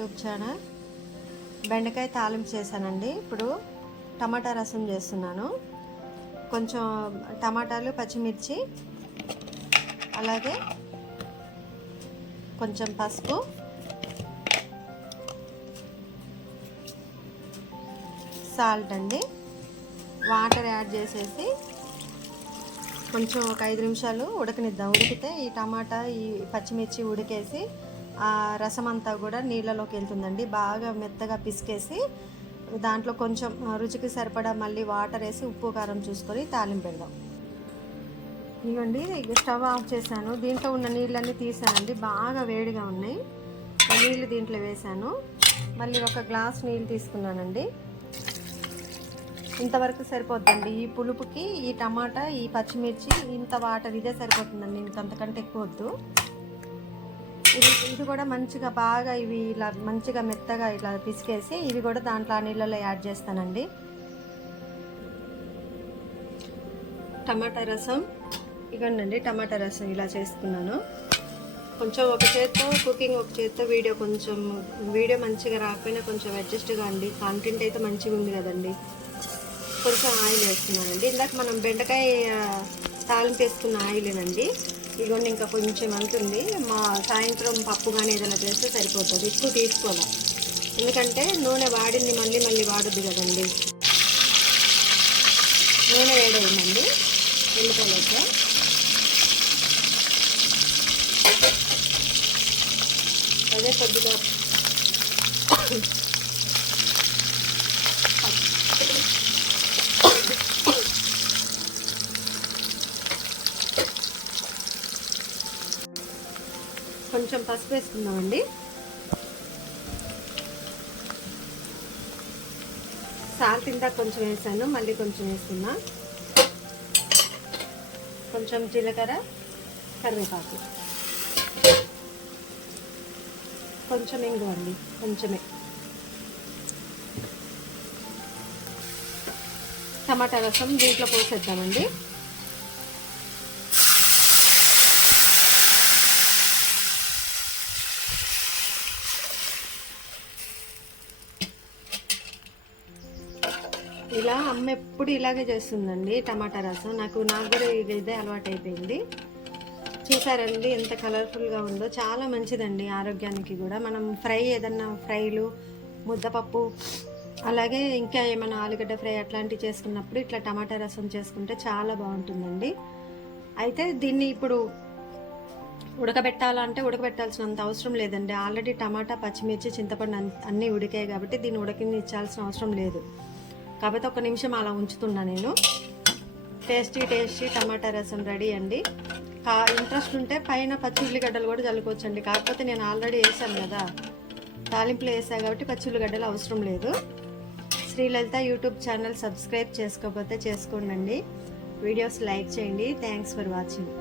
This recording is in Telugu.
YouTube channel. బెండకాయ తాలింపు చేశానండి. ఇప్పుడు టమాటా రసం చేస్తున్నాను. కొంచెం టమాటాలు, పచ్చిమిర్చి, అలాగే కొంచెం పసుపు, సాల్ట్ అండి. వాటర్ యాడ్ చేసేసి కొంచెం ఒక 5 నిమిషాలు ఉడకనిద్దాం. ఉడికితే ఈ టమాటా, ఈ పచ్చిమిర్చి ఉడికేసి ఆ రసం అంతా కూడా నీళ్ళలోకి వెళ్తుందండి. బాగా మెత్తగా పిసికేసి దాంట్లో కొంచెం రుచికి సరిపడా మళ్ళీ వాటర్ వేసి ఉప్పు కారం చూసుకొని తాలింపు పెడదాం. ఇవ్వండి, స్టవ్ ఆఫ్ చేశాను. దీంట్లో ఉన్న నీళ్ళన్నీ తీసానండి. బాగా వేడిగా ఉన్నాయి. నీళ్ళు దీంట్లో వేసాను. మళ్ళీ ఒక గ్లాస్ నీళ్ళు తీసుకున్నానండి. ఇంతవరకు సరిపోద్దండి. ఈ పులుపుకి ఈ టమాటా, ఈ పచ్చిమిర్చి, ఇంత వాటర్ ఇదే సరిపోతుందండి. ఇంకంతకంటే ఎక్కువ వద్దు. ఇది కూడా మంచిగా బాగా ఇవి ఇలా మంచిగా మెత్తగా ఇలా పిసికేసి ఇవి కూడా దాంట్లో ఆ నీళ్ళలో యాడ్ చేస్తానండి. టమాటా రసం ఇవ్వండి. టమాటా రసం ఇలా చేసుకున్నాను. కొంచెం ఒక చేత్తో కుకింగ్, ఒక చేత్తో వీడియో. కొంచెం వీడియో మంచిగా రాకపోయినా కొంచెం అడ్జస్ట్గా అండి. కంటెంట్ అయితే మంచిగా ఉంది కదండి. కొంచెం ఆయిల్ వేస్తున్నానండి. ఇందాక మనం బెండకాయ తాలింపు వేసుకున్న ఆయిలేనండి. ఇదిగోండి, ఇంకా కొంచెం అంతుంది. మా సాయంత్రం పప్పు కానీ ఏదైనా చేస్తే సరిపోతుంది. ఎక్కువ తీసుకోవాలి, ఎందుకంటే నూనె వాడింది మళ్ళీ వాడద్దు కదండి. నూనె వేడైందండి. ఉల్లిపాయలతో అదే కొద్దిగా కొంచెం పసుపు వేసుకుందామండి. సాల్ట్ ఇందాక కొంచెం వేసాను, మళ్ళీ కొంచెం వేస్తున్నా. కొంచెం జీలకర్ర, కరివేపాకు, కొంచెం ఇంగువ అండి, కొంచెమే. టమాటా రసం దీంట్లో పోసేద్దామండి. ఇలా అమ్మ ఎప్పుడు ఇలాగే చేస్తుందండి టమాటా రసం. నాకు కూడా ఇదే అలవాటు అయిపోయింది. చూసారండి ఎంత కలర్ఫుల్గా ఉందో. చాలా మంచిదండి ఆరోగ్యానికి కూడా. మనం ఏదన్నా ఫ్రైలు, ముద్దపప్పు, అలాగే ఇంకా ఏమైనా ఆలుగడ్డ ఫ్రై అట్లాంటివి చేసుకున్నప్పుడు ఇట్లా టమాటా రసం చేసుకుంటే చాలా బాగుంటుందండి. అయితే దీన్ని ఇప్పుడు ఉడకబెట్టాలంటే ఉడకబెట్టాల్సినంత అవసరం లేదండి. ఆల్రెడీ టమాటా, పచ్చిమిర్చి, చింతపండు అన్నీ ఉడికాయి కాబట్టి దీన్ని ఉడకనిచ్చాల్సిన అవసరం లేదు. కాకపోతే ఒక నిమిషం అలా ఉంచుతున్నా నేను. టేస్టీ టమాటా రసం రెడీ అండి. ఇంట్రెస్ట్ ఉంటే పైన పచ్చి ఉల్లిగడ్డలు కూడా చల్లుకోవచ్చండి. కాకపోతే నేను ఆల్రెడీ వేసాను కదా, తాలింపులో వేసాను కాబట్టి పచ్చి ఉల్లిగడ్డలు అవసరం లేదు. శ్రీలలిత యూట్యూబ్ ఛానల్ సబ్స్క్రైబ్ చేసుకోకపోతే చేసుకోండి. వీడియోస్ లైక్ చేయండి. Thanks for watching.